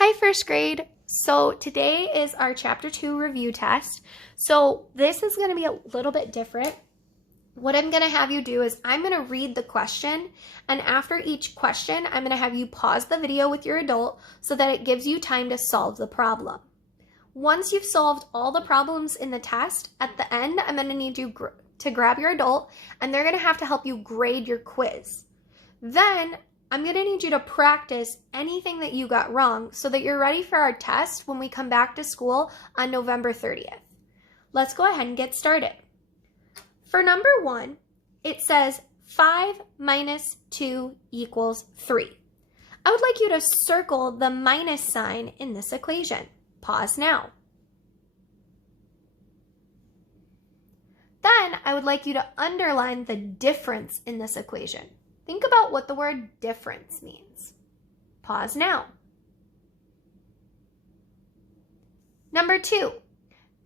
Hi, first grade. So today is our chapter 2 review test. So this is going to be a little bit different. What I'm going to have you do is I'm going to read the question, and after each question, I'm going to have you pause the video with your adult so that it gives you time to solve the problem. Once you've solved all the problems in the test, at the end, I'm going to need you to grab your adult, and they're going to have to help you grade your quiz. Then I'm going to need you to practice anything that you got wrong so that you're ready for our test when we come back to school on November 30th. Let's go ahead and get started. For number 1, it says 5 minus 2 equals 3. I would like you to circle the minus sign in this equation. Pause now. Then I would like you to underline the difference in this equation. Think about what the word difference means. Pause now. Number 2,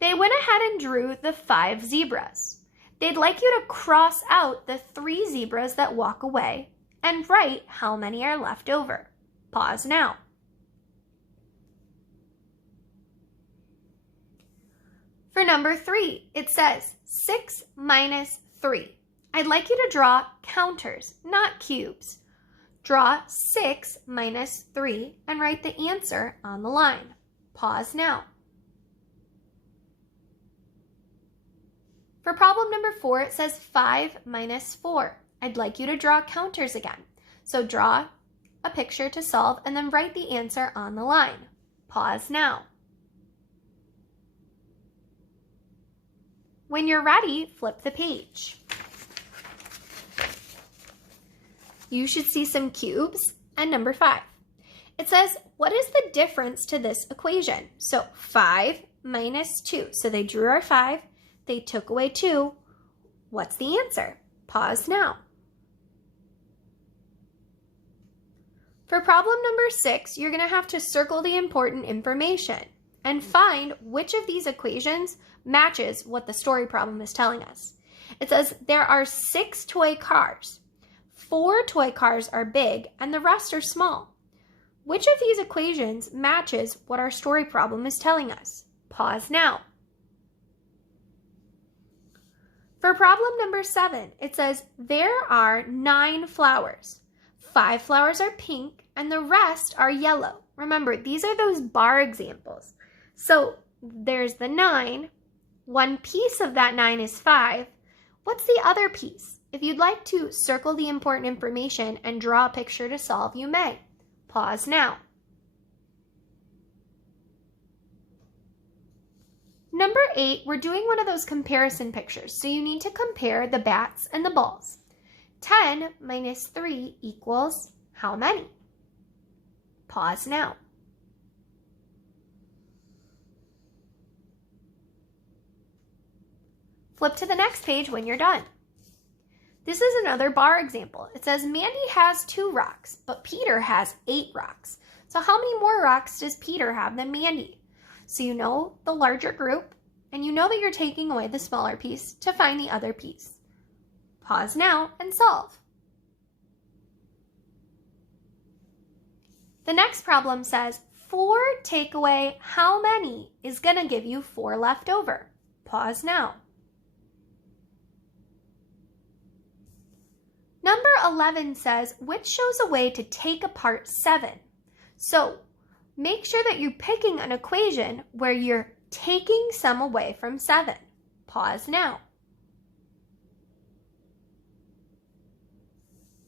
they went ahead and drew the 5 zebras. They'd like you to cross out the 3 zebras that walk away and write how many are left over. Pause now. For number 3, it says 6 minus 3. I'd like you to draw counters, not cubes. Draw 6 minus 3 and write the answer on the line. Pause now. For problem number 4, it says 5 minus 4. I'd like you to draw counters again. So draw a picture to solve and then write the answer on the line. Pause now. When you're ready, flip the page. You should see some cubes and number 5. It says, what is the difference to this equation? So 5 minus 2. So they drew our 5. They took away 2. What's the answer? Pause now. For problem number 6, you're going to have to circle the important information and find which of these equations matches what the story problem is telling us. It says there are 6 toy cars. 4 toy cars are big and the rest are small. Which of these equations matches what our story problem is telling us? Pause now. For problem number 7, it says there are 9 flowers. 5 flowers are pink and the rest are yellow. Remember, these are those bar examples. So there's the 9. One piece of that 9 is 5. What's the other piece? If you'd like to circle the important information and draw a picture to solve, you may. Pause now. Number 8, we're doing one of those comparison pictures, so you need to compare the bats and the balls. 10 minus 3 equals how many? Pause now. Flip to the next page when you're done. This is another bar example. It says Mandy has 2 rocks, but Peter has 8 rocks. So how many more rocks does Peter have than Mandy? So you know the larger group, and you know that you're taking away the smaller piece to find the other piece. Pause now and solve. The next problem says 4 take away how many is going to give you 4 left over. Pause now. Number 11 says, which shows a way to take apart 7. So make sure that you're picking an equation where you're taking some away from 7. Pause now.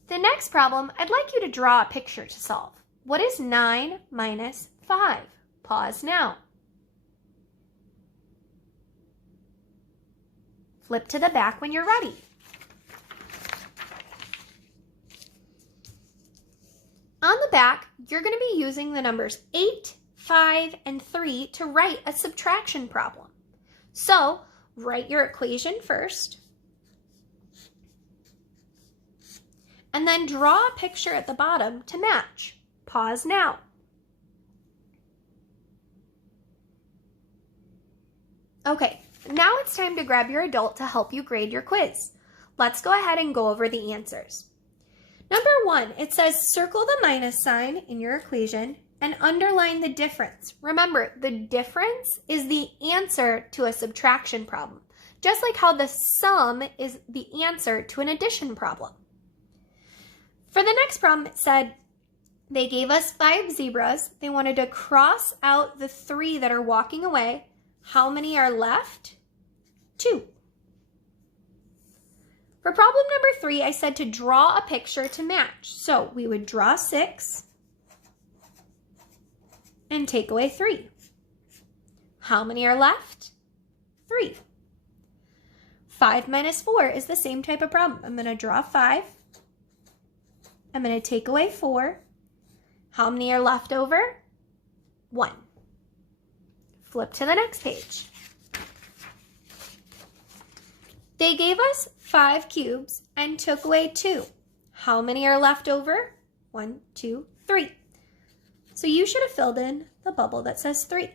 The next problem, I'd like you to draw a picture to solve. What is 9 minus 5? Pause now. Flip to the back when you're ready. On the back, you're going to be using the numbers 8, 5, and 3 to write a subtraction problem. So, write your equation first, and then draw a picture at the bottom to match. Pause now. Okay, now it's time to grab your adult to help you grade your quiz. Let's go ahead and go over the answers. Number 1, it says circle the minus sign in your equation and underline the difference. Remember, the difference is the answer to a subtraction problem, just like how the sum is the answer to an addition problem. For the next problem, it said they gave us 5 zebras. They wanted to cross out the 3 that are walking away. How many are left? 2. For problem number 3, I said to draw a picture to match. So we would draw 6 and take away 3. How many are left? 3. 5 minus 4 is the same type of problem. I'm going to draw 5. I'm going to take away 4. How many are left over? 1. Flip to the next page. They gave us 5 cubes and took away 2. How many are left over? 1, 2, 3. So you should have filled in the bubble that says 3.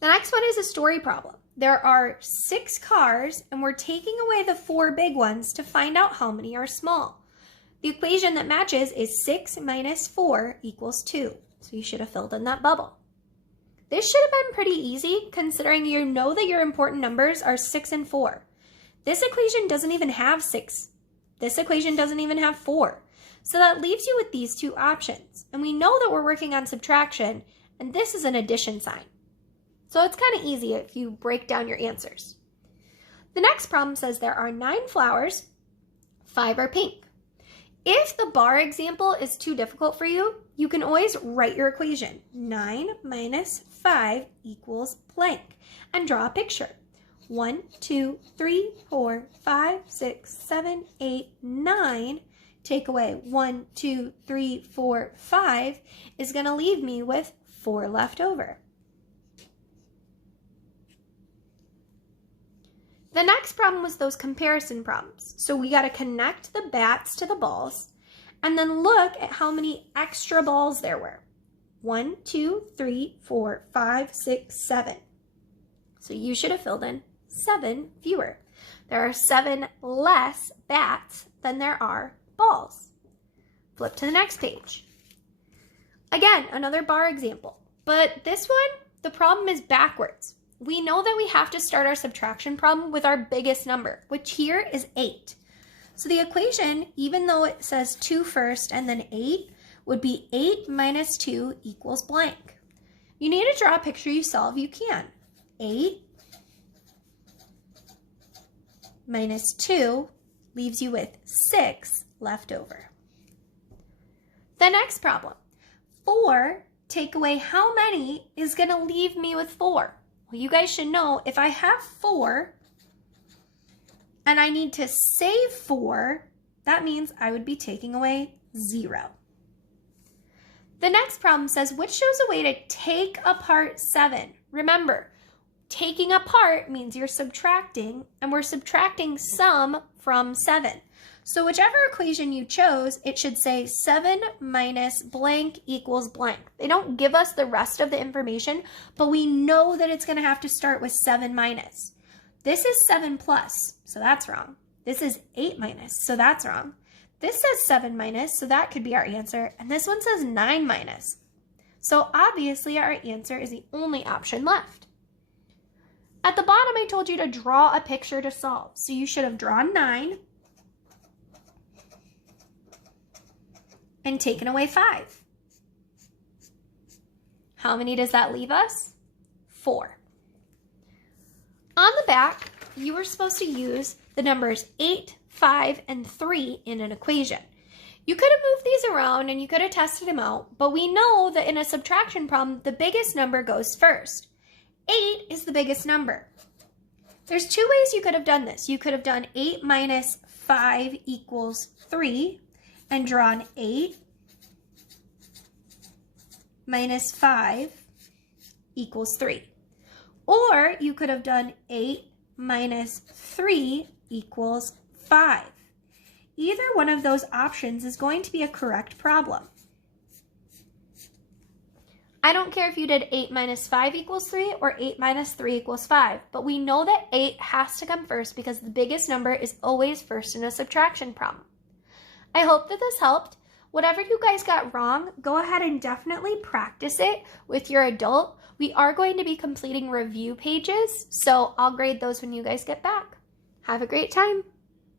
The next one is a story problem. There are 6 cars and we're taking away the 4 big ones to find out how many are small. The equation that matches is 6 minus 4 equals 2. So you should have filled in that bubble. This should have been pretty easy considering you know that your important numbers are 6 and 4. This equation doesn't even have 6. This equation doesn't even have 4. So that leaves you with these 2 options. And we know that we're working on subtraction, and this is an addition sign. So it's kind of easy if you break down your answers. The next problem says there are 9 flowers, 5 are pink. If the bar example is too difficult for you, you can always write your equation. 9 minus 5 equals blank, and draw a picture. 1, 2, 3, 4, 5, 6, 7, 8, 9. Take away 1, 2, 3, 4, 5 is going to leave me with 4 left over. The next problem was those comparison problems. So we got to connect the bats to the balls and then look at how many extra balls there were. 1, 2, 3, 4, 5, 6, 7. So you should have filled in 7 fewer. There are 7 less bats than there are balls. Flip to the next page. Again, another bar example, but this one, the problem is backwards. We know that we have to start our subtraction problem with our biggest number, which here is 8. So the equation, even though it says 2 first and then 8, would be 8 minus 2 equals blank. You need to draw a picture you solve, you can. 8 minus 2 leaves you with 6 left over. The next problem, 4 take away how many is going to leave me with 4? Well, you guys should know if I have 4 and I need to save 4, that means I would be taking away 0. The next problem says, which shows a way to take apart 7? Remember, taking apart means you're subtracting, and we're subtracting sum from 7. So whichever equation you chose, it should say 7 minus blank equals blank. They don't give us the rest of the information, but we know that it's going to have to start with 7 minus. This is 7 plus, so that's wrong. This is 8 minus, so that's wrong. This says 7 minus, so that could be our answer. And this one says 9 minus. So obviously our answer is the only option left. At the bottom, I told you to draw a picture to solve. So you should have drawn 9 and taken away 5. How many does that leave us? 4. On the back, you were supposed to use the numbers 8, 5, and 3 in an equation. You could have moved these around and you could have tested them out, but we know that in a subtraction problem, the biggest number goes first. 8 is the biggest number. There's 2 ways you could have done this. You could have done 8 minus 5 equals 3 and drawn 8 minus 5 equals 3. Or you could have done 8 minus 3 equals 5. Either one of those options is going to be a correct problem. I don't care if you did 8 minus 5 equals 3 or 8 minus 3 equals 5, but we know that 8 has to come first because the biggest number is always first in a subtraction problem. I hope that this helped. Whatever you guys got wrong, go ahead and definitely practice it with your adult. We are going to be completing review pages, so I'll grade those when you guys get back. Have a great time.